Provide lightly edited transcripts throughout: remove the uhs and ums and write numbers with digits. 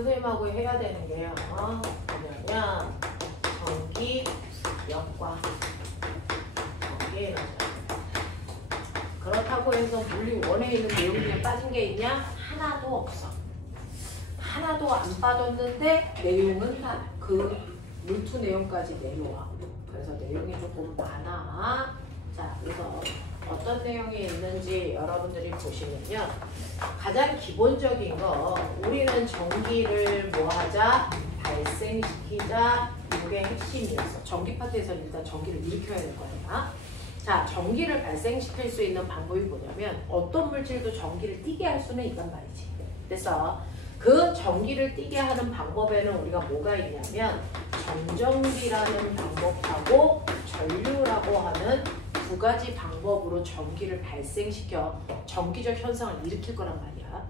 선생님하고 해야 되는 게요. 뭐냐면 전기 역과 전기 에너지. 그렇다고 해서 물리 원에 있는 내용 중에 빠진 게 있냐? 하나도 없어. 하나도 안 빠졌는데 내용은 다 그 물투 내용까지 내려와. 그래서 내용이 조금 많아. 자, 그래서 어떤 내용이 있는지 여러분들이 보시면요. 가장 기본적인 거, 우리는 전기를 뭐 하자? 발생시키자. 이게 핵심이었어. 전기 파트에서는 일단 전기를 일으켜야 될 거야. 자, 전기를 발생시킬 수 있는 방법이 뭐냐면 어떤 물질도 전기를 띠게 할 수는 있단 말이지. 그래서 그 전기를 띠게 하는 방법에는 우리가 뭐가 있냐면 정전기라는 방법하고 전류라고 하는 두 가지 방법으로 전기를 발생시켜 전기적 현상을 일으킬 거란 말이야.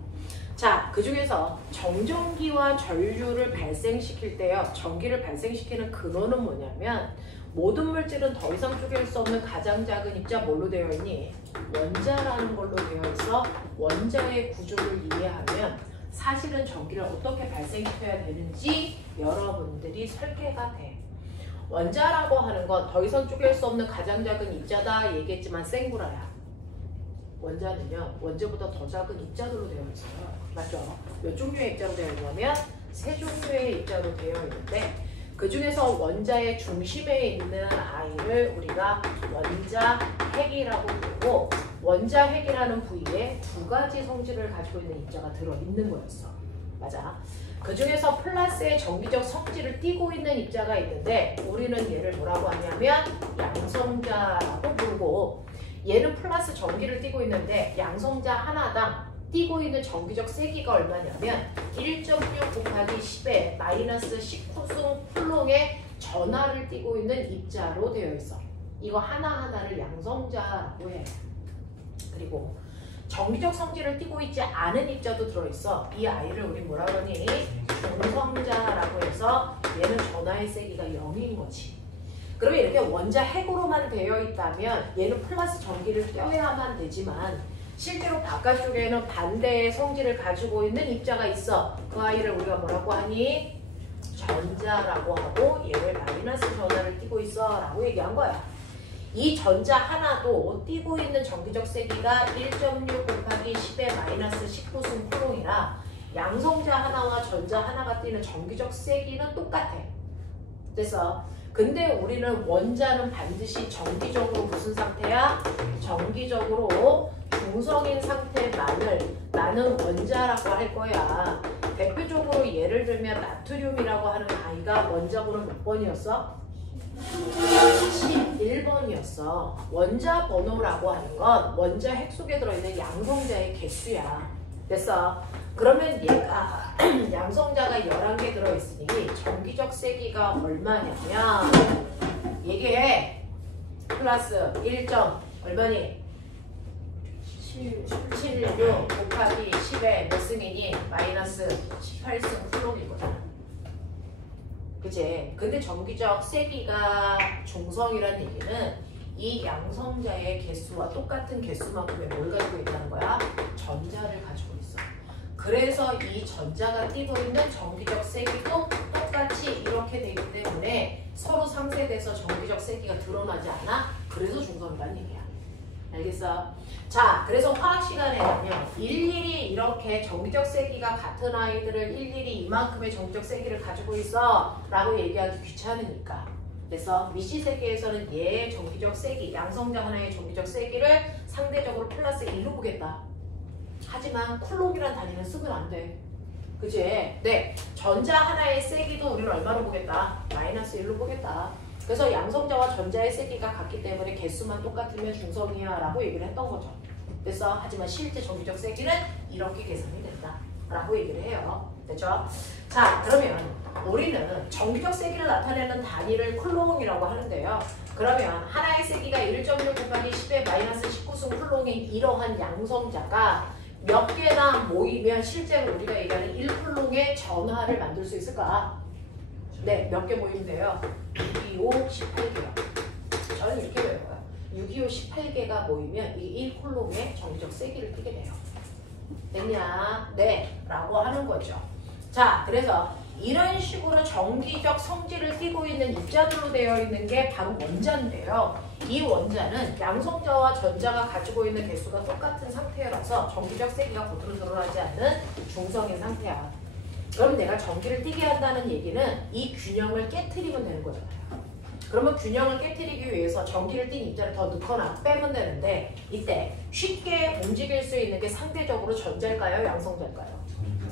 자, 그 중에서 정전기와 전류를 발생시킬 때요. 전기를 발생시키는 근원은 뭐냐면 모든 물질은 더 이상 쪼갤 수 없는 가장 작은 입자 뭘로 되어 있니? 원자라는 걸로 되어 있어. 원자의 구조를 이해하면 사실은 전기를 어떻게 발생시켜야 되는지 여러분들이 설계가 돼. 원자라고 하는 건 더 이상 쪼갤 수 없는 가장 작은 입자다 얘기했지만 생구라야. 원자는요, 원자보다 더 작은 입자들로 되어 있어요. 맞죠? 몇 종류의 입자로 되어 있냐면 세 종류의 입자로 되어 있는데 그 중에서 원자의 중심에 있는 아이를 우리가 원자 핵이라고 부르고 원자 핵이라는 부위에 두 가지 성질을 가지고 있는 입자가 들어있는 거였어. 맞아. 그 중에서 플러스의 전기적 성질을 띠고 있는 입자가 있는데 우리는 얘를 뭐라고 하냐면 양성자라고 부르고 얘는 플러스 전기를 띠고 있는데 양성자 하나당 띠고 있는 전기적 세기가 얼마냐면 1.6 곱하기 10의 마이너스 19승 쿨롱의 전하를 띠고 있는 입자로 되어 있어. 이거 하나하나를 양성자라고 해. 그리고 전기적 성질을 띠고 있지 않은 입자도 들어있어. 이 아이를 우리 뭐라 그러니? 중성자라고 해서 얘는 전하의 세기가 0인 거지. 그러면 이렇게 원자 핵으로만 되어 있다면 얘는 플러스 전기를 껴야만 되지만 실제로 바깥쪽에는 반대의 성질을 가지고 있는 입자가 있어. 그 아이를 우리가 뭐라고 하니? 전자라고 하고 얘를 마이너스 전하를 띠고 있어 라고 얘기한 거야. 이 전자 하나도 띠고 있는 전기적 세기가 1.6 곱하기 10의 마이너스 19승 쿨롱이라 양성자 하나와 전자 하나가 띠는 전기적 세기는 똑같아. 그래서 근데 우리는 원자는 반드시 정기적으로 무슨 상태야? 정기적으로 중성인 상태만을 나는 원자라고 할 거야. 대표적으로 예를 들면 나트륨이라고 하는 아이가 원자번호 몇 번이었어? 11번이었어. 원자 번호라고 하는 건 원자 핵 속에 들어있는 양성자의 개수야. 됐어? 그러면 얘가 양성자가 11개 들어있으니 전기적 세기가 얼마냐면 얘기해. 플러스 1점 얼마니? 76 곱하기 10에 몇 승이니? 마이너스 18승 쿨롱인 거잖아. 그치? 근데 전기적 세기가 중성이라는 얘기는 이 양성자의 개수와 똑같은 개수만큼의 뭘 가지고 있다는 거야? 전자를 가지고 있어. 그래서 이 전자가 띠고 있는 전기적 세기도 똑같이 이렇게 되기 때문에 서로 상쇄돼서 전기적 세기가 드러나지 않아? 그래서 중성이라는 얘기야. 알겠어? 자, 그래서 화학 시간에는요, 일일이 이렇게 전기적 세기가 같은 아이들을 일일이 이만큼의 전기적 세기를 가지고 있어 라고 얘기하기 귀찮으니까. 그래서 미시 세계에서는 얘의 전기적 세기, 양성자 하나의 전기적 세기를 상대적으로 플러스 1로 보겠다. 하지만 쿨롱이라는 단위는 쓰면 안 돼. 그치? 네, 전자 하나의 세기도 우리는 얼마로 보겠다? 마이너스 1로 보겠다. 그래서 양성자와 전자의 세기가 같기 때문에 개수만 똑같으면 중성이야 라고 얘기를 했던 거죠. 그래서 하지만 실제 전기적 세기는 이렇게 계산이 된다 라고 얘기를 해요. 됐죠? 자, 그러면 우리는 전기적 세기를 나타내는 단위를 쿨롱이라고 하는데요. 그러면 하나의 세기가 1.6 곱하기 10의 마이너스 19승 쿨롱인 이러한 양성자가 몇 개나 모이면 실제로 우리가 얘기하는 1쿨롱의 전하를 만들 수 있을까? 네, 몇 개 모이면 돼요? 625, 18개요. 저는 이렇게 배워요. 625, 18개가 모이면 이게 1쿨롱의 전기적 세기를 띠게 돼요. 됐냐? 네, 라고 하는 거죠. 자, 그래서 이런 식으로 정기적 성질을 띠고 있는 입자들로 되어 있는 게 바로 원자인데요. 이 원자는 양성자와 전자가 가지고 있는 개수가 똑같은 상태라서 정기적 세기가 겉으로 드러나지 않는 중성인 상태야. 그럼 내가 전기를 띠게 한다는 얘기는 이 균형을 깨트리면 되는 거잖아요. 그러면 균형을 깨트리기 위해서 전기를 띤 입자를 더 넣거나 빼면 되는데 이때 쉽게 움직일 수 있는 게 상대적으로 전자일까요? 양성자일까요?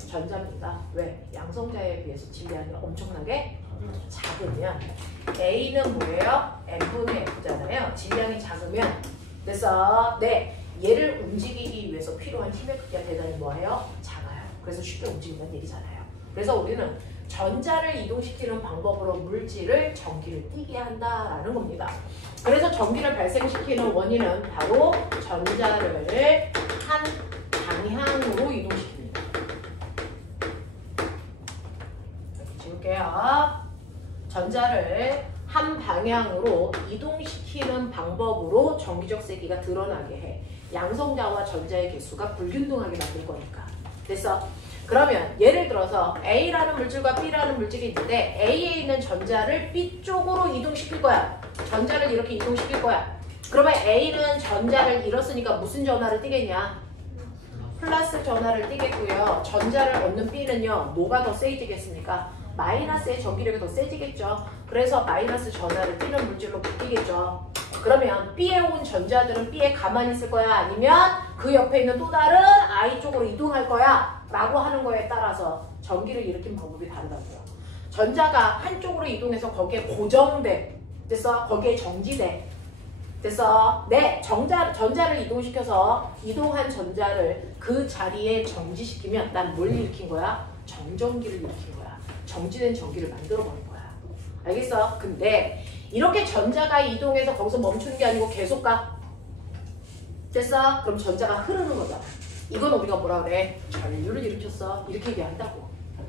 전자입니다. 왜? 양성자에 비해서 질량이 엄청나게 작으면 A는 뭐예요? N분의 F잖아요. 질량이 작으면 그래서 얘를 움직이기 위해서 필요한 힘의 크기가 대단히 뭐예요? 작아요. 그래서 쉽게 움직인다는 얘기잖아요. 그래서 우리는 전자를 이동시키는 방법으로 물질을 전기를 띠게 한다라는 겁니다. 그래서 전기를 발생시키는 원인은 바로 전자를 한 방향으로 이동시킵니다. 지울게요. 전자를 한 방향으로 이동시키는 방법으로 전기적 세기가 드러나게 해. 양성자와 전자의 개수가 불균등하게 만들 거니까. 됐어? 그러면 예를 들어서 A라는 물질과 B라는 물질이 있는데 A에 있는 전자를 B 쪽으로 이동시킬 거야. 전자를 이렇게 이동시킬 거야. 그러면 A는 전자를 잃었으니까 무슨 전하를 띠겠냐? 플러스 전하를 띠겠고요. 전자를 얻는 B는요. 뭐가 더 세지겠습니까? 마이너스의 전기력이 더 세지겠죠. 그래서 마이너스 전하를 띠는 물질로 바뀌겠죠. 그러면 B에 온 전자들은 B에 가만히 있을 거야? 아니면 그 옆에 있는 또 다른 I 쪽으로 이동할 거야? 라고 하는 거에 따라서 전기를 일으킨 방법이 다르다고요. 전자가 한쪽으로 이동해서 거기에 고정돼. 됐어? 거기에 정지돼. 됐어? 전자를 이동시켜서 이동한 전자를 그 자리에 정지시키면 난 뭘 일으킨 거야? 정전기를 일으킨 거야. 정지된 전기를 만들어버린 거야. 알겠어? 근데 이렇게 전자가 이동해서 거기서 멈추는 게 아니고 계속 가. 됐어? 그럼 전자가 흐르는 거잖아. 이건 우리가 뭐라 그래? 전류를 일으켰어. 이렇게 얘기한다고.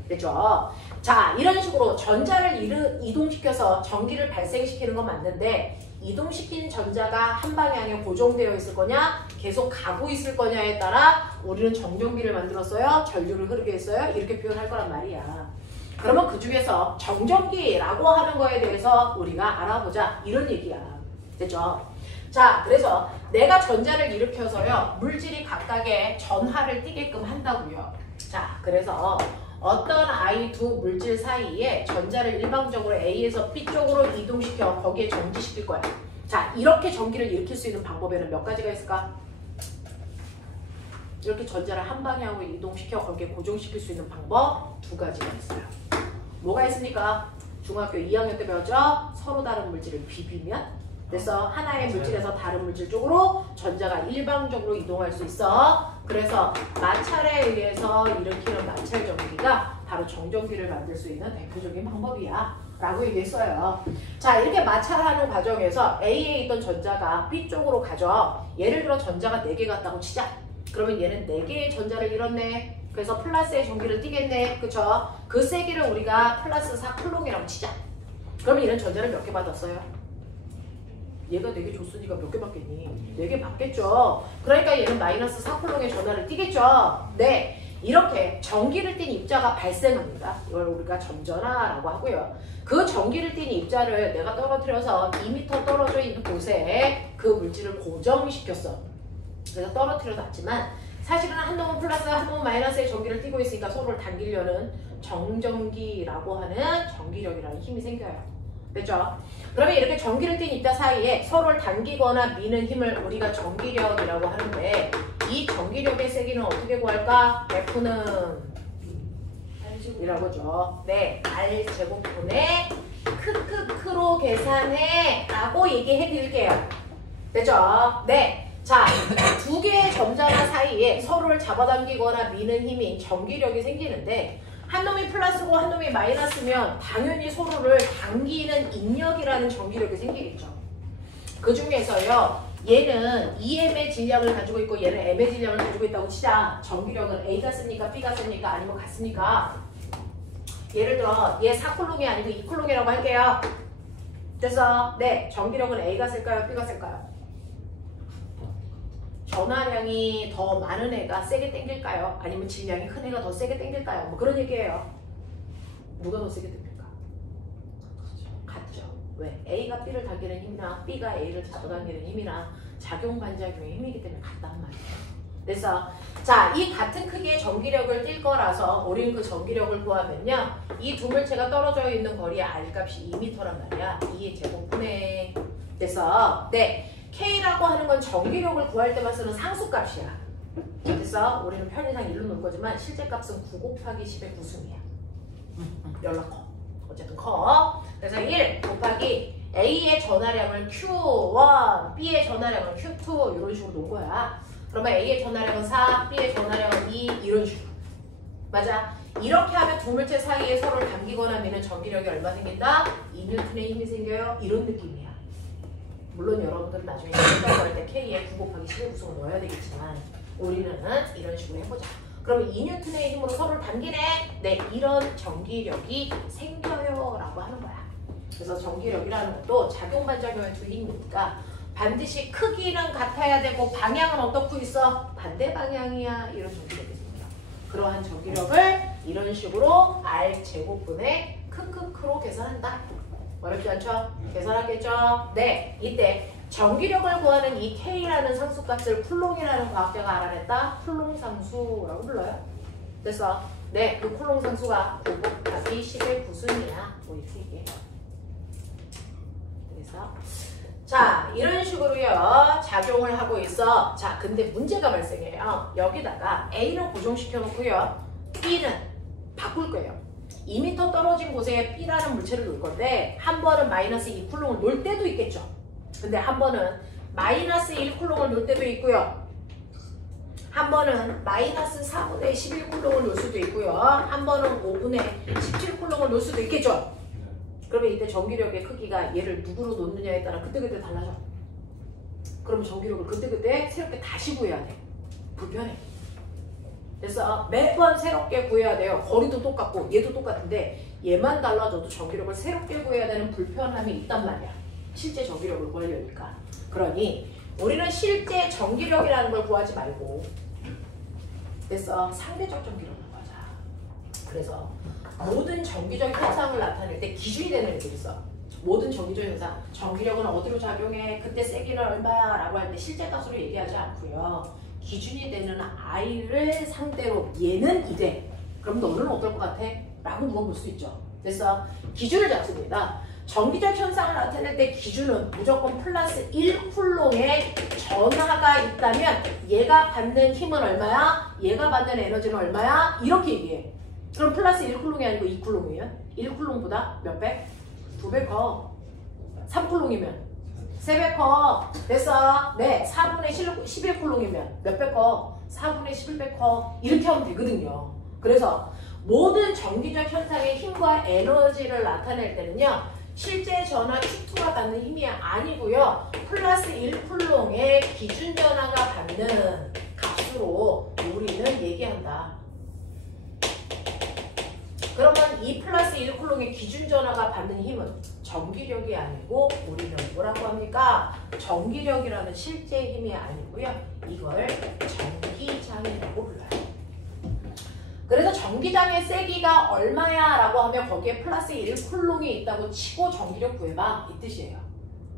됐죠? 자, 이런 식으로 전자를 이동시켜서 전기를 발생시키는 건 맞는데 이동시킨 전자가 한 방향에 고정되어 있을 거냐? 계속 가고 있을 거냐에 따라 우리는 정전기를 만들었어요? 전류를 흐르게 했어요? 이렇게 표현할 거란 말이야. 그러면 그 중에서 정전기라고 하는 거에 대해서 우리가 알아보자. 이런 얘기야. 됐죠? 자, 그래서 내가 전자를 일으켜서요. 물질이 각각의 전하를 띠게끔 한다고요. 자, 그래서 어떤 I 두 물질 사이에 전자를 일방적으로 A에서 B 쪽으로 이동시켜 거기에 정지시킬 거야. 자, 이렇게 전기를 일으킬 수 있는 방법에는 몇 가지가 있을까? 이렇게 전자를 한 방향으로 이동시켜 거기에 고정시킬 수 있는 방법 두 가지가 있어요. 뭐가 있습니까? 중학교 2학년 때 배웠죠? 서로 다른 물질을 비비면 그래서 하나의 물질에서 다른 물질 쪽으로 전자가 일방적으로 이동할 수 있어. 그래서 마찰에 의해서 일으키는 마찰 전기가 바로 정전기를 만들 수 있는 대표적인 방법이야 라고 얘기했어요. 자, 이렇게 마찰하는 과정에서 A에 있던 전자가 B 쪽으로 가죠. 예를 들어 전자가 4개 갔다고 치자. 그러면 얘는 4개의 전자를 잃었네. 그래서 플러스의 전기를 띠겠네. 그쵸? 그 세기를 우리가 플러스 4쿨롱이라고 치자. 그러면 얘는 전자를 몇 개 받았어요? 얘가 4개 줬으니까 몇 개 받겠니? 4개 받겠죠. 그러니까 얘는 마이너스 4쿨롱의 전하를 띠겠죠. 네, 이렇게 전기를 띤 입자가 발생합니다. 이걸 우리가 전전하라고 하고요. 그 전기를 띤 입자를 내가 떨어뜨려서 2m 떨어져 있는 곳에 그 물질을 고정시켰어. 그래서 떨어뜨려 놨지만 사실은 한 놈은 플러스 한 놈은 마이너스의 전기를 띠고 있으니까 서로를 당기려는 정전기라고 하는 전기력이라는 힘이 생겨요. 됐죠? 그러면 이렇게 전기를 띤 입자 사이에 서로를 당기거나 미는 힘을 우리가 전기력이라고 하는데 이 전기력의 세기는 어떻게 구할까? F는 이라고죠. 네, R제곱분의 크크크로 계산해 라고 얘기해 드릴게요. 됐죠? 네. 자, 두 개의 전자나 사이에 서로를 잡아당기거나 미는 힘인 전기력이 생기는데 한 놈이 플러스고 한 놈이 마이너스면 당연히 서로를 당기는 인력이라는 전기력이 생기겠죠. 그 중에서요. 얘는 EM의 질량을 가지고 있고 얘는 M의 질량을 가지고 있다고 치자. 전기력은 A가 셉니까? B가 셉니까? 아니면 같습니까? 예를 들어 얘 4쿨롱이 아니고 2쿨롱이라고 할게요. 그래서 네, 전기력은 A가 셀까요? B가 셀까요? 전하량이 더 많은 애가 세게 당길까요? 아니면 질량이 큰 애가 더 세게 당길까요? 뭐 그런 얘기예요. 누가 더 세게 됩니까? 같죠. 왜? A가 B를 당기는 힘이랑 B가 A를 잡아당기는 힘이랑 작용 반작용의 힘이기 때문에 같단 말이에요. 그래서 자, 이 같은 크기의 전기력을 띌 거라서 우리는 그 전기력을 구하면요. 이 두 물체가 떨어져 있는 거리의 R값이 2m란 말이야. 2의 제곱분의. 그래서 네, K라고 하는 건 전기력을 구할 때만 쓰는 상수값이야. 그래서 우리는 편의상 1로 놓을 거지만 실제 값은 9 곱하기 10의 9승이야. 연락 커. 어쨌든 커. 그래서 1 곱하기 A의 전하량을 Q1, B의 전하량을 Q2 이런 식으로 놓은 거야. 그러면 A의 전하량은 4, B의 전하량은 2 이런 식으로. 맞아? 이렇게 하면 두 물체 사이에 서로를 당기거나 미는 전기력이 얼마 생긴다? 2N의 힘이 생겨요. 이런 느낌이야. 물론 여러분들은 나중에 생각을 할 때 K에 9 곱하기 10의 구성을 넣어야 되겠지만 우리는 이런 식으로 해보자. 그러면 2N의 힘으로 서로를 당기네. 네, 이런 전기력이 생겨요 라고 하는 거야. 그래서 전기력이라는 것도 작용 반작용의 두 힘이니까 반드시 크기는 같아야 되고 방향은 어떻고 있어? 반대 방향이야. 이런 전기력이 생겨. 그러한 전기력을 이런 식으로 R제곱분의 크크크로 계산한다. 어렵지 않죠? 계산하겠죠? 네, 이때 전기력을 구하는 이 K라는 상수값을 쿨롱이라는 과학자가 알아냈다. 쿨롱 상수라고 불러요. 그래서 네, 그 쿨롱 상수가 9 곱하기 10의 9승이야. 뭐 이렇게 얘기해. 그래서 자, 이런 식으로요. 작용을 하고 있어. 자, 근데 문제가 발생해요. 여기다가 A를 고정시켜 놓고요. B는 바꿀 거예요. 2m 떨어진 곳에 B라는 물체를 놓을 건데 한 번은 마이너스 2쿨롱을 놓을 때도 있겠죠. 근데 한 번은 마이너스 1쿨롱을 놓을 때도 있고요. 한 번은 마이너스 4분의 11쿨롱을 놓을 수도 있고요. 한 번은 5분의 17쿨롱을 놓을 수도 있겠죠. 그러면 이때 전기력의 크기가 얘를 누구로 놓느냐에 따라 그때그때 달라져. 그러면 전기력을 그때그때 새롭게 다시 구해야 돼. 불편해. 그래서 매번 새롭게 구해야 돼요. 거리도 똑같고 얘도 똑같은데 얘만 달라져도 전기력을 새롭게 구해야 되는 불편함이 있단 말이야. 실제 전기력을 구하려니까. 그러니 우리는 실제 전기력이라는 걸 구하지 말고 그래서 상대적 전기력을 구하자. 그래서 모든 전기적 현상을 나타낼 때 기준이 되는 애들이 있어. 모든 전기적 현상, 전기력은 어디로 작용해? 그때 세기는 얼마야? 라고 할 때 실제 값으로 얘기하지 않고요. 기준이 되는 I를 상대로 얘는 이래. 그럼 너는 어떨 것 같아? 라고 물어볼 수 있죠. 그래서 기준을 잡습니다. 전기적 현상을 나타낼 때 기준은 무조건 플러스 1쿨롱의 전하가 있다면 얘가 받는 힘은 얼마야? 얘가 받는 에너지는 얼마야? 이렇게 얘기해. 그럼 플러스 1쿨롱이 아니고 2쿨롱이면 1쿨롱보다 몇 배? 2배 커. 3쿨롱이면 3배 커. 됐어. 네, 4분의 11쿨롱이면 몇 배 커? 4분의 11배 커. 이렇게 하면 되거든요. 그래서 모든 전기적 현상의 힘과 에너지를 나타낼 때는요. 실제 전하 Q2가 받는 힘이 아니고요. 플러스 1쿨롱의 기준 전하가 받는 값으로 우리는 얘기한다. 그러면 이 플러스 1쿨롱의 기준 전하가 받는 힘은 전기력이 아니고 우리는 뭐라고 합니까? 전기력이라는 실제 힘이 아니고요. 이걸 전기장이라고 불러요. 그래서 전기장의 세기가 얼마야? 라고 하면 거기에 플러스 1쿨롱이 있다고 치고 전기력 구해봐. 이 뜻이에요.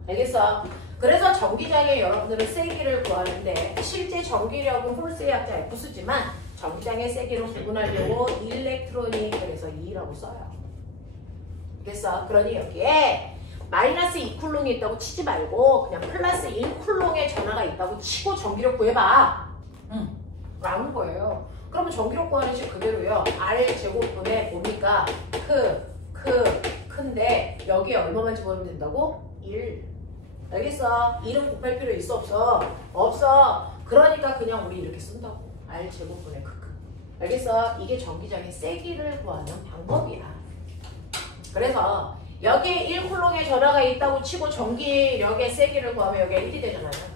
알겠어? 그래서 전기장에 여러분들은 세기를 구하는데 실제 전기력은 홀스의 약자 F수지만 전기장의 세기로 구분하려고 일렉트로닉 그래서 E라고 써요. 알겠어? 그러니 여기에 마이너스 2쿨롱이 있다고 치지 말고 그냥 플러스 1쿨롱의 전하가 있다고 치고 전기력 구해봐. 라는 거예요. 그러면 전기력 구하는 식 그대로요. R제곱분의 뭡니까? 큰데 여기에 얼마만 집어넣으면 된다고? 1. 알겠어? 1은 곱할 필요 있어 없어? 없어. 그러니까 그냥 우리 이렇게 쓴다고. R제곱분의 크크. 알겠어? 이게 전기장의 세기를 구하는 방법이야. 그래서 여기에 1쿨롱의 전하가 있다고 치고 전기력의 세기를 구하면 여기가 1이 되잖아요.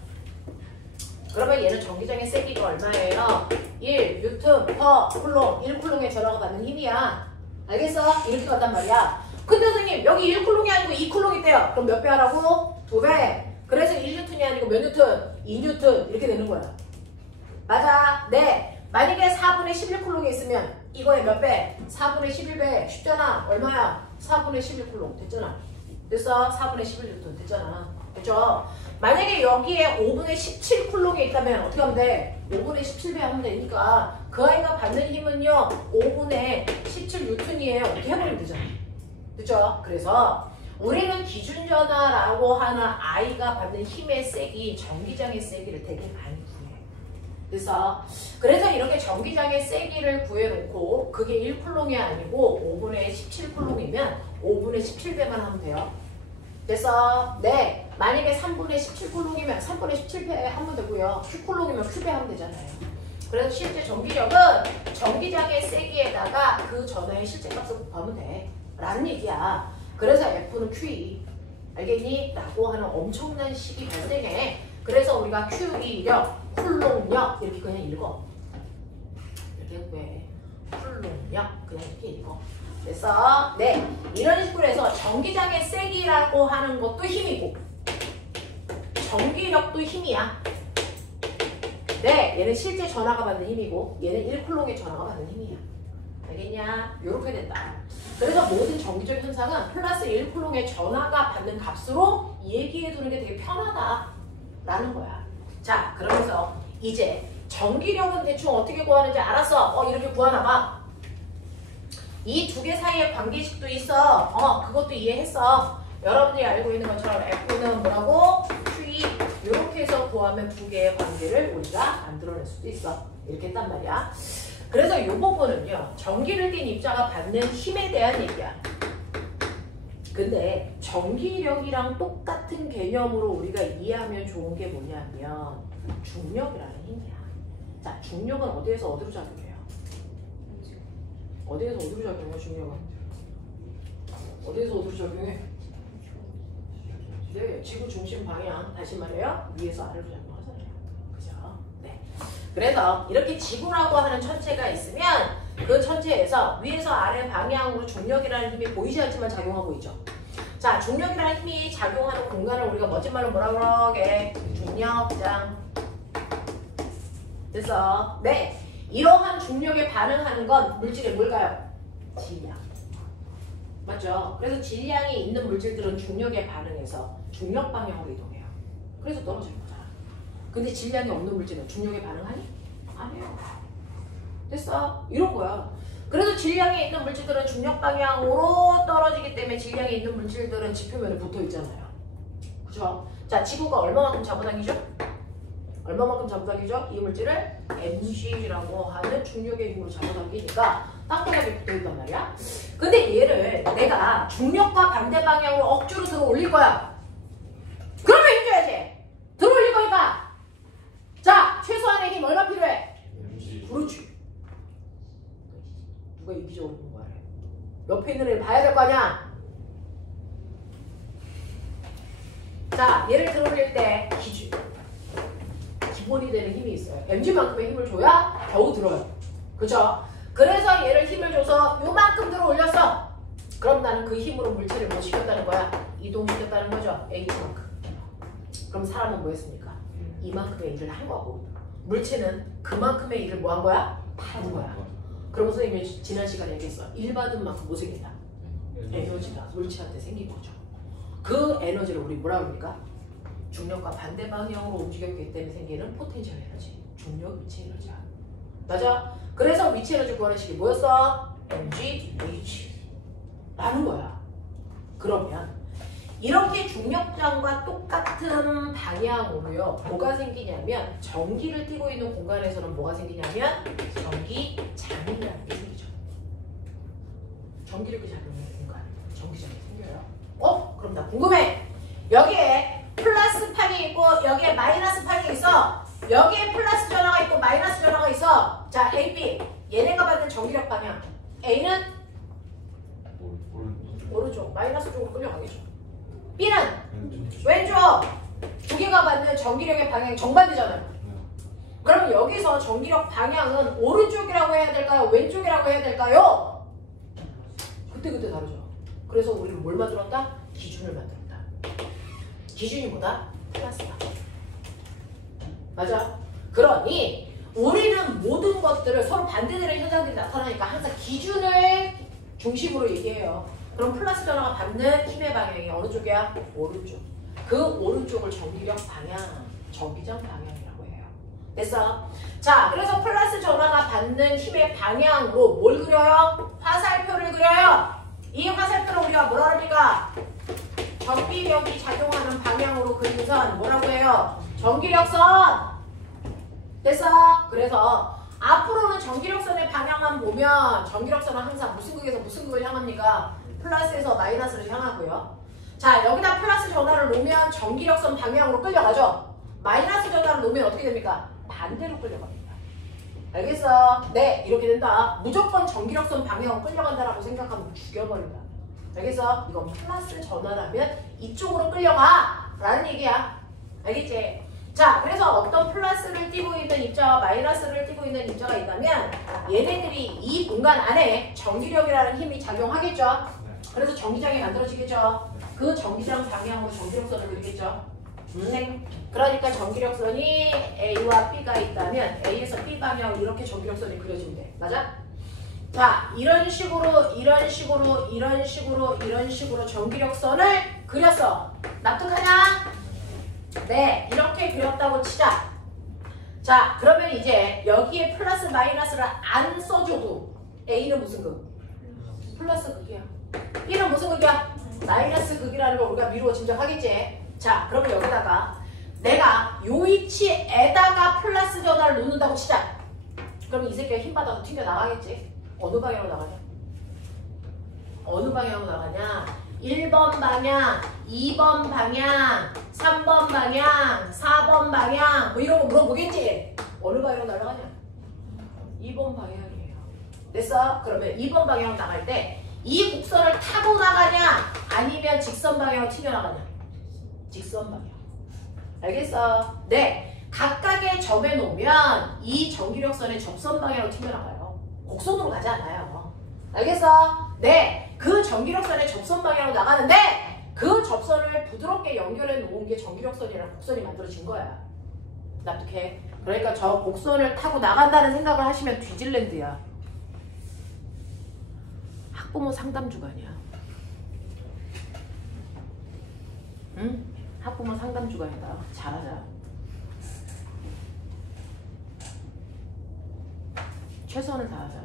그러면 얘는 전기장의 세기가 얼마예요? 1 뉴턴 퍼 쿨롱. 1쿨롱의 전하가 받는 힘이야. 알겠어? 이렇게 갔단 말이야. 근데 선생님 여기 1쿨롱이 아니고 2쿨롱 있대요. 그럼 몇 배 하라고? 2배. 그래서 1뉴턴이 아니고 몇 뉴턴? 2뉴턴 이렇게 되는 거야. 맞아. 네. 만약에 4분의 11쿨롱이 있으면 이거의 몇 배? 4분의 11배. 쉽잖아. 얼마야? 4분의 11쿨롱 됐잖아. 됐어? 4분의 11뉴턴 됐잖아. 그죠? 만약에 여기에 5분의 17쿨롱이 있다면 어떻게 하면 돼? 5분의 17배 하면 되니까 그 아이가 받는 힘은요 5분의 17뉴턴이에요. 이렇게 해버리면 되잖아. 그죠? 그래서 우리는 기준전화라고 하는 아이가 받는 힘의 세기, 전기장의 세기를 되게 많이 구해. 그래서 이렇게 전기장의 세기를 구해놓고 그게 1쿨롱이 아니고 5분의 17쿨롱이면 5분의 17배만 하면 돼요. 됐어? 네. 만약에 3분의 17쿨롱이면 3분의 17배 하면 되고요. Q쿨롱이면 Q배 하면 되잖아요. 그래서 실제 전기력은 전기장의 세기에다가 그 전화의 실제 값을 곱하면 돼. 라는 얘기야. 그래서 F는 QE. 알겠니? 라고 하는 엄청난 식이 발생해. 그래서 우리가 QE력, 쿨롱력 이렇게 그냥 읽어. 이렇게 왜? 쿨롱력 그냥 이렇게 읽어. 됐어? 네. 이런 식으로 해서 전기장의 세기라고 하는 것도 힘이고 전기력도 힘이야. 네. 얘는 실제 전하가 받는 힘이고 얘는 1쿨롱의 전하가 받는 힘이야. 알겠냐? 요렇게 된다. 그래서 모든 전기적 현상은 플러스 1쿨롱의 전하가 받는 값으로 얘기해두는 게 되게 편하다라는 거야. 자, 그러면서 이제 전기력은 대충 어떻게 구하는지 알았어? 이렇게 구하나봐. 이 두 개 사이에 관계식도 있어. 그것도 이해했어. 여러분들이 알고 있는 것처럼 F는 뭐라고? QE 이렇게 해서 구하면 두 개의 관계를 우리가 만들어낼 수도 있어. 이렇게 했단 말이야. 그래서 이 부분은요. 전기를 띤 입자가 받는 힘에 대한 얘기야. 근데 전기력이랑 똑같은 개념으로 우리가 이해하면 좋은 게 뭐냐면 중력이라는 힘이야. 자, 중력은 어디에서 어디로 작용해요? 어디에서 어디로 작용해, 중력은? 어디에서 어디로 작용해? 네, 지구 중심 방향. 다시 말해요. 위에서 아래로 작용하잖아요. 그죠? 네. 그래서 이렇게 지구라고 하는 천체가 있으면 그 천체에서 위에서 아래 방향으로 중력이라는 힘이 보이지 않지만 작용하고 있죠. 자, 중력이라는 힘이 작용하는 공간을 우리가 멋진 말로 뭐라고 그러게? 중력장. 됐어? 네. 이러한 중력에 반응하는 건 물질의 뭘까요? 질량. 맞죠? 그래서 질량이 있는 물질들은 중력에 반응해서 중력 방향으로 이동해요. 그래서 떨어지는 거잖아. 근데 질량이 없는 물질은 중력에 반응하니? 아니에요. 됐어? 이런 거야. 그래서 질량이 있는 물질들은 중력 방향으로 떨어지기 때문에 질량이 있는 물질들은 지표면에 붙어 있잖아요. 그죠? 자, 지구가 얼마만큼 잡아당기죠? 얼마만큼 잡아당기죠? 이 물질을 mg라고 하는 중력의 힘으로 잡아당기니까 땅바닥에 붙어있단 말이야. 근데 얘를 내가 중력과 반대 방향으로 억지로 들어 올릴 거야. 그러면 힘줘야지. 들어 올릴 거니까. 자, 최소한의 힘 얼마 필요해? 그렇지. 누가 이기적으로 공부하래? 옆에 있는 애를 봐야 될 거 아니야? 자, 얘를 들어 올릴 때 기본이 되는 힘이 있어요. mg만큼의 힘을 줘야 겨우 들어요. 그죠? 그래서 얘를 힘을 줘서 요만큼 들어 올렸어. 그럼 나는 그 힘으로 물체를 뭐 시켰다는 거야? 이동시켰다는 거죠. h만큼. 그럼 사람은 뭐 했습니까? 이만큼의 일을 한 거고 물체는 그만큼의 일을 뭐 한 거야? 받은 거야. 그럼 선생님이 지난 시간에 얘기했어. 일 받은 만큼 뭐 생긴다? 에너지가 물체한테 생긴 거죠. 그 에너지를 우리 뭐라 그럽니까? 중력과 반대 방향으로 움직였기 때문에 생기는 포텐셜 에너지. 중력 위치 에너지야. 맞아? 그래서 위치 에너지 구하는 식이 뭐였어? mg, h 라는 거야. 그러면 이렇게 중력장과 똑같은 방향으로요. 뭐가 생기냐면 전기를 띠고 있는 공간에서는 뭐가 생기냐면 전기장이라는 게 생기죠. 전기력이 작용하는 공간, 전기장이 생겨요. 그럼 나 궁금해. 여기에 플러스 판이 있고 여기에 마이너스 판이 있어. 여기에 플러스 전화가 있고 마이너스 전화가 있어. 자, A, B. 얘네가 받는 전기력 방향. A는 오른쪽, 마이너스 쪽으로 끌려가겠죠. B는 왼쪽. 두 개가 받는 전기력의 방향이 정반대잖아요. 그러면 여기서 전기력 방향은 오른쪽이라고 해야 될까요? 왼쪽이라고 해야 될까요? 그때 다르죠. 그래서 우리는 뭘 만들었다? 기준을 만들었다. 기준이 뭐다? 플러스다. 맞아? 그러니 우리는 모든 것들을 서로 반대되는 현상들이 나타나니까 항상 기준을 중심으로 얘기해요. 그럼 플러스 전화가 받는 힘의 방향이 어느 쪽이야? 오른쪽. 그 오른쪽을 전기력 방향, 전기장 방향이라고 해요. 됐어? 자, 그래서 플러스 전화가 받는 힘의 방향으로 뭘 그려요? 화살표를 그려요. 이 화살표를 우리가 뭐라 그럽니까? 전기력이 작용하는 방향으로 그린 선 뭐라고 해요? 전기력선. 됐어? 그래서 앞으로는 전기력선의 방향만 보면 전기력선은 항상 무슨 극에서 무슨 극을 향합니까? 플러스에서 마이너스를 향하고요. 자, 여기다 플러스 전화를 놓으면 전기력선 방향으로 끌려가죠? 마이너스 전화를 놓으면 어떻게 됩니까? 반대로 끌려갑니다. 알겠어? 네, 이렇게 된다. 무조건 전기력선 방향으로 끌려간다라고 생각하면 죽여버린다. 알겠어? 이건 플러스 전화라면 이쪽으로 끌려가! 라는 얘기야. 알겠지? 자, 그래서 어떤 플러스를 띄고 있는 입자와 마이너스를 띄고 있는 입자가 있다면 얘네들이 이 공간 안에 전기력이라는 힘이 작용하겠죠? 그래서 전기장이 만들어지겠죠? 그 전기장 방향으로 전기력선을 그리겠죠? 그러니까 전기력선이 A와 B가 있다면 A에서 B 방향 이렇게 전기력선이 그려지면 돼. 맞아? 자, 이런 식으로 전기력선을 그렸어. 납득하냐? 네, 이렇게 그렸다고 치자. 자, 그러면 이제 여기에 플러스 마이너스를 안 써줘도 A는 무슨 극? 플러스 극이야. B는 무슨 극이야? 마이너스 극이라는 걸 우리가 미루어 짐작하겠지? 자, 그러면 여기다가 내가 요 위치에다가 플러스 전화를 놓는다고 치자. 그러면 이 새끼가 힘 받아서 튀겨나가겠지? 어느 방향으로 나가냐? 어느 방향으로 나가냐? 1번 방향, 2번 방향, 3번 방향, 4번 방향 뭐 이런 거 물어보겠지? 어느 방향으로 날아가냐? 2번 방향이에요. 됐어? 그러면 2번 방향으로 나갈 때 이 곡선을 타고 나가냐? 아니면 직선 방향으로 튀겨나가냐? 직선 방향. 알겠어? 네. 각각의 점에 놓으면 이 전기력선의 접선 방향으로 튀겨나가요. 곡선으로 가지 않아요. 알겠어? 네. 그 전기력선의 접선 방향으로 나가는데 그 접선을 부드럽게 연결해 놓은 게 전기력선이랑 곡선이 만들어진 거야. 납득해? 그러니까 저 곡선을 타고 나간다는 생각을 하시면 뒤질랜드야. 학부모 상담 주간이야. 응? 학부모 상담 주간이다. 잘하자. 최선을 다하자.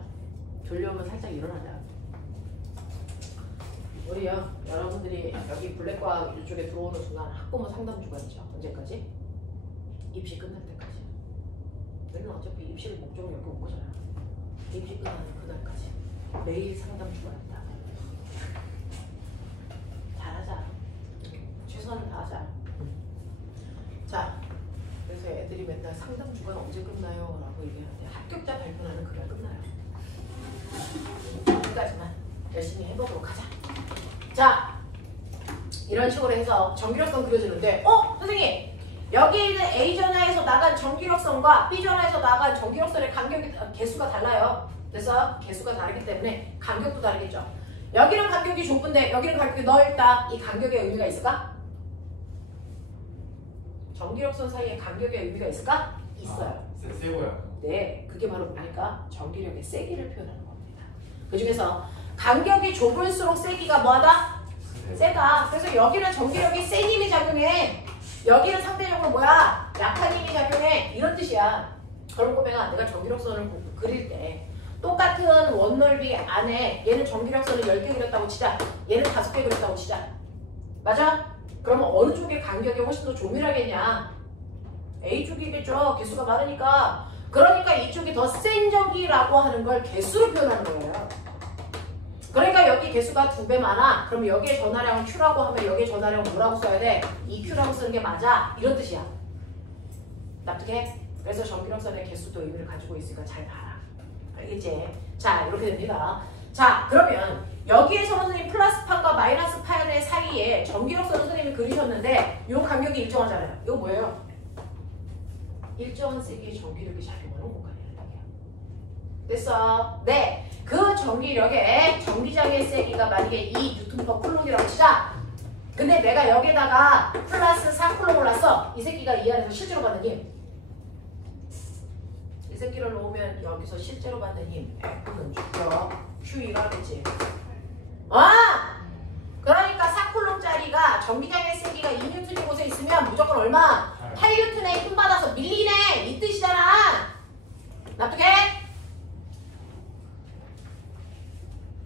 졸려면 살짝 일어나자. 우리요, 여러분들이 여기 블랙과 이쪽에 들어오는 순간 학부모 상담 주간이죠. 언제까지? 입시 끝날 때까지. 우리는 어차피 입시를 목적으로 여기 온 거잖아. 입시 끝나는 그날까지. 매일 상담 주간이다. 잘하자. 최선을 다하자. 자, 그래서 애들이 맨날 상담 주간 언제 끝나요? 라고 얘기하는데 합격자 발표하는 그날 끝나요. 여기까지만 열심히 해보도록 하자. 자, 이런 식으로 해서 전기력선 그려주는데 선생님! 여기 있는 A전화에서 나간 전기력선과 B전화에서 나간 전기력선의 간격이 개수가 달라요. 그래서 개수가 다르기 때문에 간격도 다르겠죠. 여기는 간격이 좁은데 여기는 간격이 넓다. 이 간격의 의미가 있을까? 전기력선 사이에 간격의 의미가 있을까? 있어요. 세고요. 네, 그게 바로 뭡니까? 전기력의 세기를 표현하는 겁니다. 그 중에서 간격이 좁을수록 세기가 뭐하다? 세다. 그래서 여기는 전기력이 센 힘이 작용해. 여기는 상대적으로 뭐야? 약한 힘이 작용해. 이런 뜻이야. 그런 꼬맹아, 내가 전기력선을 그릴 때 똑같은 원넓이 안에 얘는 전기력선을 10개 그렸다고 치자. 얘는 5개 그렸다고 치자. 맞아? 그러면 어느 쪽의 간격이 훨씬 더 조밀하겠냐? A쪽이겠죠. 개수가 많으니까. 그러니까 이쪽이 더 센 전기라고 하는 걸 개수로 표현하는 거예요. 그러니까 여기 개수가 2배 많아. 그럼 여기에 전하량은 Q라고 하면 여기에 전하량은 뭐라고 써야 돼? 2Q라고 쓰는 게 맞아. 이런 뜻이야. 납득해? 그래서 전기력선의 개수도 의미를 가지고 있으니까 잘 봐라. 알겠지? 자, 이렇게 됩니다. 자, 그러면 여기에서 선생님 플러스 판과 마이너스 판의 사이에 전기력선 선생님이 그리셨는데 이 간격이 일정하잖아요. 이거 뭐예요? 일정한 세기의 전기력이 작용하는 공간이라는 얘기야. 됐어? 네. 그 전기력에 전기장의 세기가 만약에 2N/쿨롱이라고 치자. 근데 내가 여기다가 플러스 4쿨롱을 놨어. 이 새끼가 이 안에서 실제로 받는 힘 새끼를 놓으면 여기서 실제로 받는 힘 F는 죽여. QE가 하겠지. 그러니까 4쿨럼짜리가 전기장의 세기가 2N인 곳에 있으면 무조건 얼마? 8N의 힘 받아서 밀리네. 이 뜻이잖아. 납득해?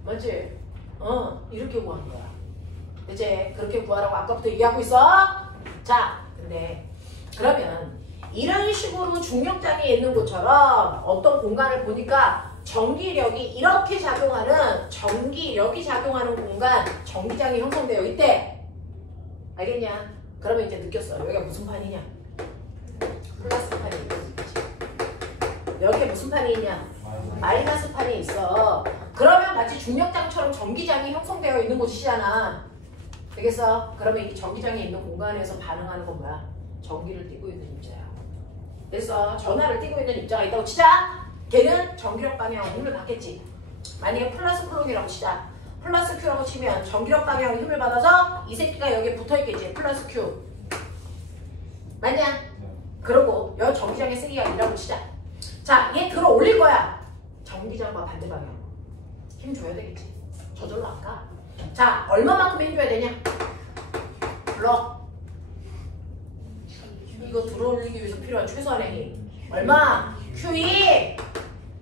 맞지? 이렇게 구하는 거야. 이제 그렇게 구하라고 아까부터 얘기하고 있어? 자, 근데 그러면 이런 식으로 중력장에 있는 것처럼 어떤 공간을 보니까 전기력이 이렇게 작용하는 전기력이 작용하는 공간 전기장이 형성되어 있대. 알겠냐? 그러면 이제 느꼈어. 여기가 무슨 판이냐? 플러스 판이 있지. 여기에 무슨 판이 있냐? 마이너스 판이 있어. 그러면 마치 중력장처럼 전기장이 형성되어 있는 곳이잖아. 되겠어? 그러면 이 전기장에 있는 공간에서 반응하는 건 뭐야? 전기를 띠고 있는 입자야. 그래서 전하를 띠고 있는 입자가 있다고 치자. 걔는 전기력 방향 힘을 받겠지. 만약에 플러스 쿨럼이라고 치자. 플러스 Q라고 치면 전기력 방향 힘을 받아서 이 새끼가 여기에 붙어있겠지. 플러스 Q. 맞냐? 그러고 여기 전기장의 세기가 2라고 치자. 자, 얘 들어 올릴 거야. 전기장과 반대 방향. 힘 줘야 되겠지. 저절로 안 가. 자, 얼마만큼 힘줘야 되냐? 불러. 이거 들어올리기 위해서 필요한 최소한의 힘. 얼마? QE.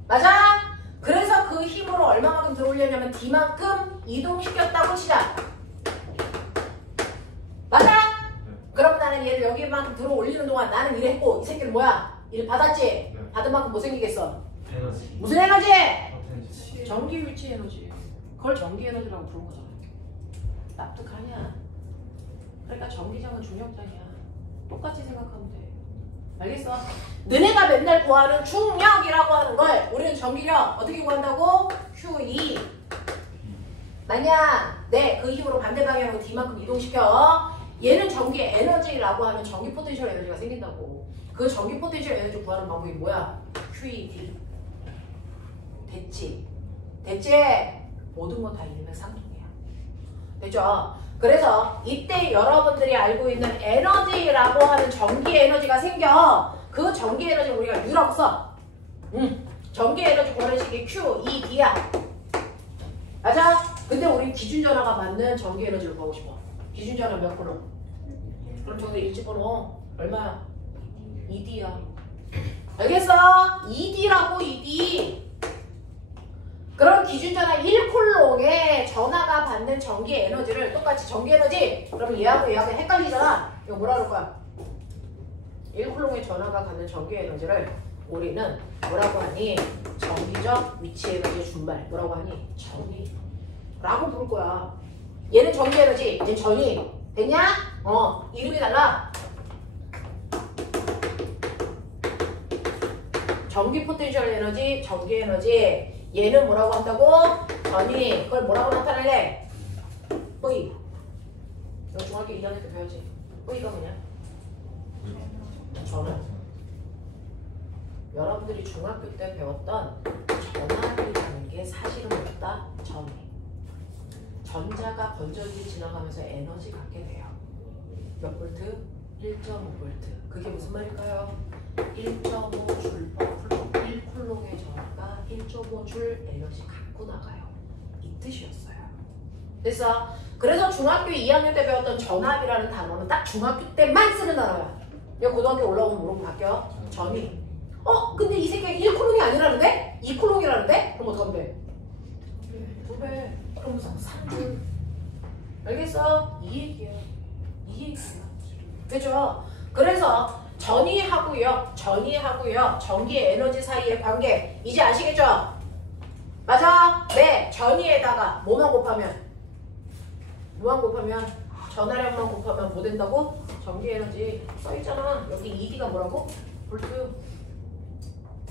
맞아? 그래서 그 힘으로 얼마만큼 들어올려냐면 D만큼 이동시켰다고 치자. 맞아? 그럼 나는 얘를 여기만큼 들어올리는 동안 나는 일 했고 이 새끼는 뭐야? 일 받았지? 받은 만큼 뭐 생기겠어? 에너지. 무슨 에너지? 포텐시. 전기 위치 에너지. 그걸 전기 에너지라고 부른 거잖아. 납득하냐? 그러니까 전기장은 중력장이야. 똑같이 생각하면 돼. 알겠어? 너네가 맨날 구하는 중력이라고 하는 걸 우리는 전기력 어떻게 구한다고? QE. 맞냐? 네, 그 힘으로 반대 방향으로 D만큼 이동시켜. 얘는 전기 에너지라고 하는 전기 포텐셜 에너지가 생긴다고. 그 전기 포텐셜 에너지 구하는 방법이 뭐야? QED. 됐지? 됐지? 모든 건 다 일맥상통이야. 됐죠? 그래서 이때 여러분들이 알고 있는 에너지라고 하는 전기 에너지가 생겨. 그 전기 에너지를 우리가 U라고 써. 전기 에너지 구하는 식이 QED야. 맞아? 근데 우리 기준전화가 맞는 전기 에너지를 구하고 싶어. 기준전화 몇 콜롬? 그럼 저기서 일집어넣어. 얼마야? ED야. 알겠어? ED라고 ED. 그럼 기준전화 1쿨롱에 전하가 받는 전기 에너지를 똑같이 전기 에너지. 그러면 얘하고 헷갈리잖아. 이거 뭐라 그럴 거야? 1쿨롱에 전하가 갖는 전기 에너지를 우리는 뭐라고 하니? 전기적 위치 에너지의 준말. 뭐라고 하니? 전이. 라고 부를 거야. 얘는 전기 에너지, 얘는 전이. 됐냐? 이름이 달라. 전기 포텐셜 에너지, 전기 에너지. 얘는 뭐라고 한다고? 전이. 그걸 뭐라고 나타낼래? 뿌이. 너 중학교 2학년 때 배웠지? 뿌이가 뭐냐? 전화. 여러분들이 중학교 때 배웠던 전압이라는 게 사실은 없다. 전이. 전자가 건전지 지나가면서 에너지 갖게 돼요. 몇 볼트? 1.5볼트. 그게 무슨 말일까요? 1.5줄 per 쿨롱. 1쿨롱의 전하가 1.5줄 에너지 갖고 나가요. 이 뜻이었어요. 그래서 중학교 2학년 때 배웠던 전압이라는 단어는 딱 중학교 때만 쓰는 단어야. 이거 고등학교 올라오면 뭐로 바뀌어? 전위. 근데 이 새끼가 1쿨롱이 아니라는데? 2쿨롱이라는데? 그럼 어떡하면 돼? 2배. 그러면서 3줄. 알겠어? 이 얘기야. 이 얘기야. 그죠? 그래서 전위하고요, 전기 에너지 사이의 관계 이제 아시겠죠? 맞아? 네, 전위에다가 뭐만 곱하면 전하량만 곱하면 뭐 된다고? 전기 에너지 써있잖아. 여기 ED가 뭐라고? 볼트.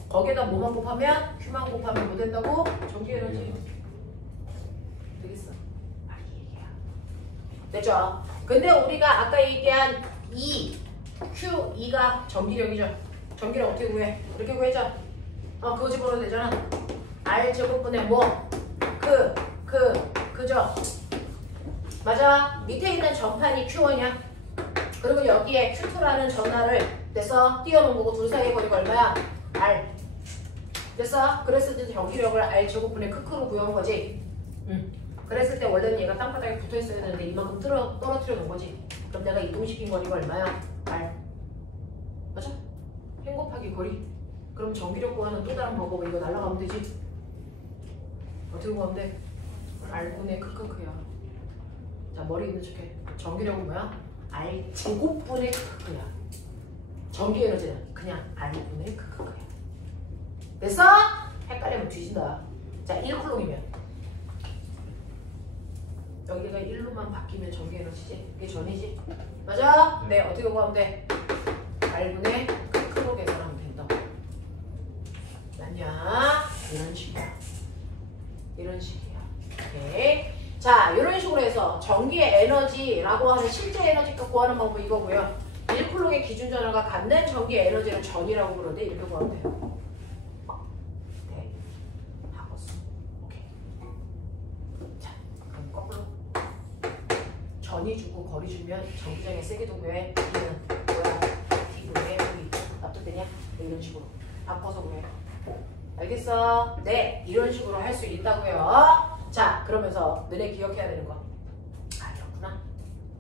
거기에다 뭐만 곱하면? Q만 곱하면 뭐 된다고? 전기 에너지. 되겠어? 이 얘기야. 됐죠? 근데 우리가 아까 얘기한 QE가 전기력이죠. 전기력 어떻게 구해? 이렇게 구해줘. 그거 집어넣어도 되잖아. R 제곱분의 뭐? 그죠? 맞아. 밑에 있는 전판이 Q1이야. 그리고 여기에 Q2라는 전하를 내서 띄워놓은 거고 둘 사이에 거리가 얼마야? R. 됐어? 그랬을 때 전기력을 R 제곱분의 크크로 구한 거지. 그랬을 때 원래는 얘가 땅바닥에 붙어 있어야 되는데 이만큼 떨어뜨려 놓은 거지. 그럼 내가 이동시킨 거리가 얼마야? R. 맞아? 행 곱하기 거리. 그럼 전기력 구하는 또 다른 방법은 이거 날라가면 되지. 어떻게 구하면 돼? R분의 크크크야. 자, 머리 있는 척해. 전기력은 뭐야? R 제곱분의 크크크야. 전기 에너지는 그냥 R분의 크크크야. 됐어? 헷갈리면 뒤진다. 자, 1쿨롱이면 여기가 1로만 바뀌면 전기 에너지지? 이게 전이지? 맞아? 네, 어떻게 구하면 돼? R분의 크크로 계산하면 된다. 맞냐? 이런 식이야. 이런 식이야. 오케이. 자, 이런 식으로 해서 전기의 에너지라고 하는 실제 에너지값 구하는 방법 이거고요. 1쿨롱의 기준 전하가 갖는 전기 에너지를 전이라고 부르는데 이렇게 구하면 돼요. 네. 바꿨어. 오케이. 자, 그럼 거꾸로. 전이 주고 거리 주면 전기장의 세기 도구에 B는 뭐야? T분의 V. 납득되냐? 네, 이런 식으로. 바꿔서 구해. 알겠어? 네, 이런 식으로 할 수 있다고요. 자, 그러면서 너네 기억해야 되는 거. 아, 그렇구나.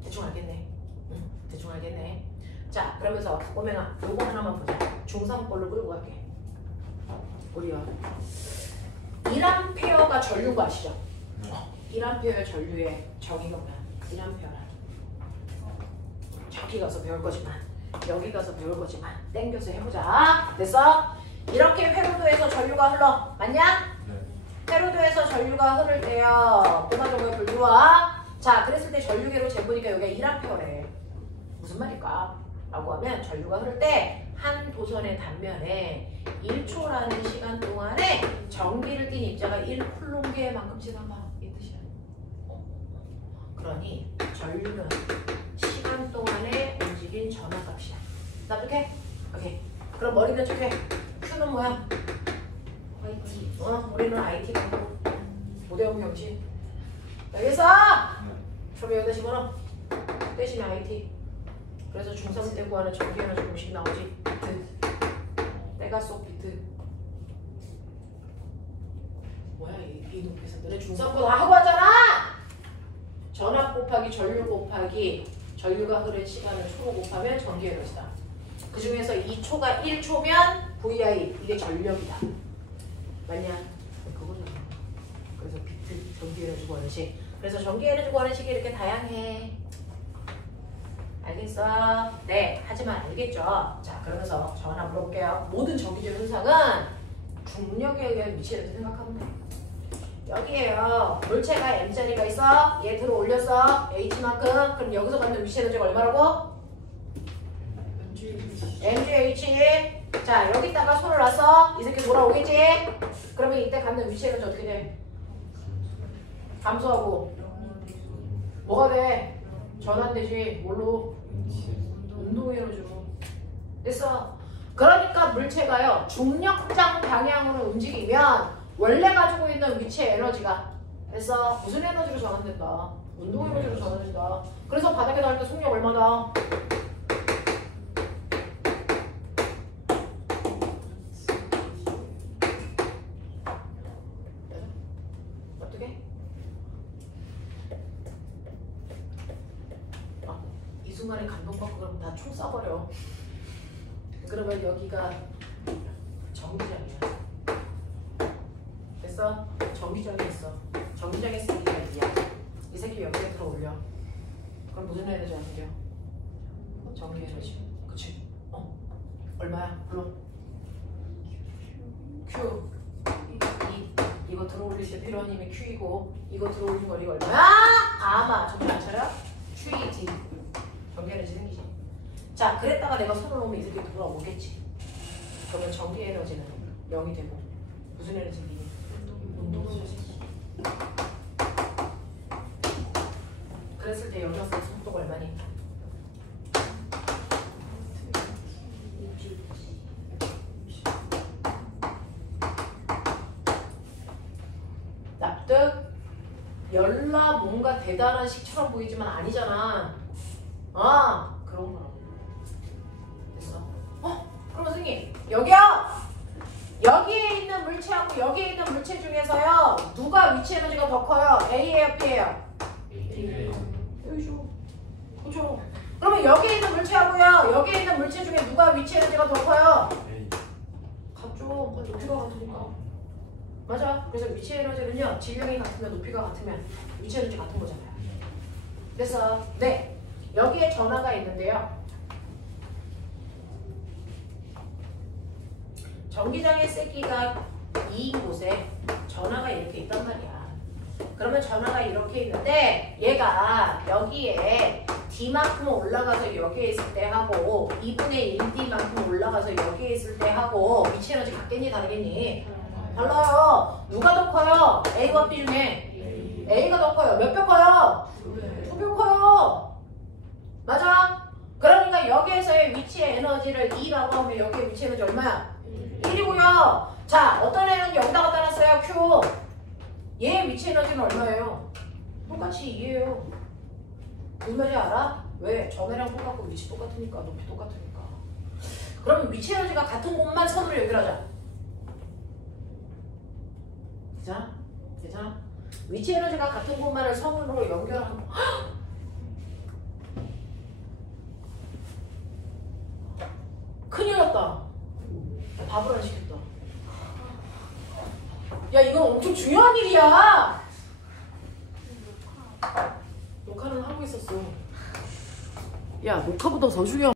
대충 알겠네. 응, 대충 알겠네. 자, 그러면서 꼬맹아, 요거 하나만 보자. 중3 걸로 끌고 갈게. 우리요. 1A가 전류인 거 아시죠? 1A의 전류의 정의가 뭐야? 1A라. 저기 가서 배울 거지만, 여기 가서 배울 거지만 땡겨서 해보자. 됐어? 이렇게 회로도에서 전류가 흘러. 맞냐? 회로도에서 전류가 흐를 때요. 고마정의 분류와 자, 그랬을 때 전류계로 재보니까 여기가 1A래. 무슨 말일까? 라고 하면 전류가 흐를 때 한 도선의 단면에 1초라는 시간 동안에 전기를 띤 입자가 1쿨롱계만큼 지나가. 이 뜻이야. 그러니 전류는 시간 동안에 움직인 전하값이야. 납득해? 오케이. 그럼 머리 는 척해. Q는 뭐야? IT. 우리는 IT 공부. 5대5 경시. 알겠어? 그럼 여기다 집어넣어. 대신에 IT. 그래서 중3 때 구하는 전기 에너지 공식 나오지. 비트. 때가 쏙 비트. 뭐야 이 높이에서. 너네 중3 거 다 하고 왔잖아. 전압 곱하기 전류 곱하기 전류가 흐른 시간을 초로 곱하면 전기 에너지다. 그 중에서 2초가 1초면 VI 이게 전력이다. 맞냐? 그거잖아. 그래서 비트 전기 에너지 구하는 식. 그래서 전기 에너지 구하는 식이 이렇게 다양해. 알겠어? 네, 하지만 알겠죠? 자, 그러면서 저 하나 물어볼게요. 모든 전기적 현상은 중력에 의한 미치를 생각하면 돼. 여기에요. 물체가 M자리가 있어. 얘 들어 올렸어. H만큼. 그럼 여기서 받는 위치 에너지가 얼마라고? MGH. 자, 여기다가 손을 놨어. 이 새끼 돌아오겠지? 그러면 이때 갖는 위치 에너지 어떻게 돼? 감소하고. 뭐가 돼? 전환되지. 뭘로? 운동 에너지로. 됐어. 그러니까 물체가요. 중력장 방향으로 움직이면 원래 가지고 있는 위치의 에너지가 됐어. 무슨 에너지로 전환된다? 운동 에너지로 전환된다. 그래서 바닥에 닿을 때 속력 얼마다? 어떻게? 이 순간에 감동받고 그러면 다 총 쏴버려. 그러면 여기가 정기장이야. 됐어? 정기장이 있어. 정기장에 쓰기가 이야. 이 새끼 여기에 들어 올려. 그럼 무슨 에너지가 생겨? 전기 에너지. 그치? 얼마야? 불러. Q. 이거 들어 올릴 때 필요한 힘이 Q이고 이거 들어 올린 거리가 얼마야? 아마 정신 안 차려? QED. 전기 에너지 생기지. 자, 그랬다가 내가 손을 놓으면 이 새끼 돌아오겠지. 그러면 전기 에너지는 0이 되고 무슨 에너지 생기니? 운동 에너지. 그랬을 때 여기 왔을 때 속도가 얼마니? 납득? 열나 뭔가 대단한 식처럼 보이지만 아니잖아. 그런 거라고. 됐어? 그럼 선생님 여기요! 여기에 있는 물체하고 여기에 있는 물체 중에서요. 누가 위치 에너지가 더 커요? A예요, B예요? A죠. 그죠? 그러면 여기에 있는 물체하고요. 여기에 있는 물체 중에 누가 위치 에너지가 더 커요? 같죠. 높이가 같으니까. 맞아. 그래서 위치 에너지는요. 질량이 같으면 높이가 같으면 위치 에너지 같은 거잖아요. 그래서 네. 여기에 전화가 있는데요. 전기장의 세기가 2인 곳에 전화가 이렇게 있단 말이야. 그러면 전화가 이렇게 있는데 얘가 여기에 D만큼 올라가서 여기에 있을 때 하고 2분의 1D만큼 올라가서 여기에 있을 때 하고 위치 에너지 같겠니 다르겠니? 달라요. 누가 더 커요? A와 B 중에 A가 더 커요. 몇 배 커요? 2배 커요. 맞아? 그러니까 여기에서의 위치의 에너지를 2라고 하면 여기에 위치 에너지 얼마야? 1이고요. 자, 어떤 애는 여기다가 따랐어요? Q. 얘 위치 에너지는 얼마예요? 똑같이 2예요. 무슨 말인지 알아? 왜? 전해랑 똑같고 위치 똑같으니까. 높이 똑같으니까. 그러면 위치 에너지가 같은 곳만 선으로 연결하자. 되자? 되자? 위치 에너지가 같은 곳만을 선으로 연결하고 큰일 났다. 밥을 안 시켰다. 야, 이건 엄청 중요한 일이야. 녹화는 하고 있었어. 야, 녹화보다 더 중요한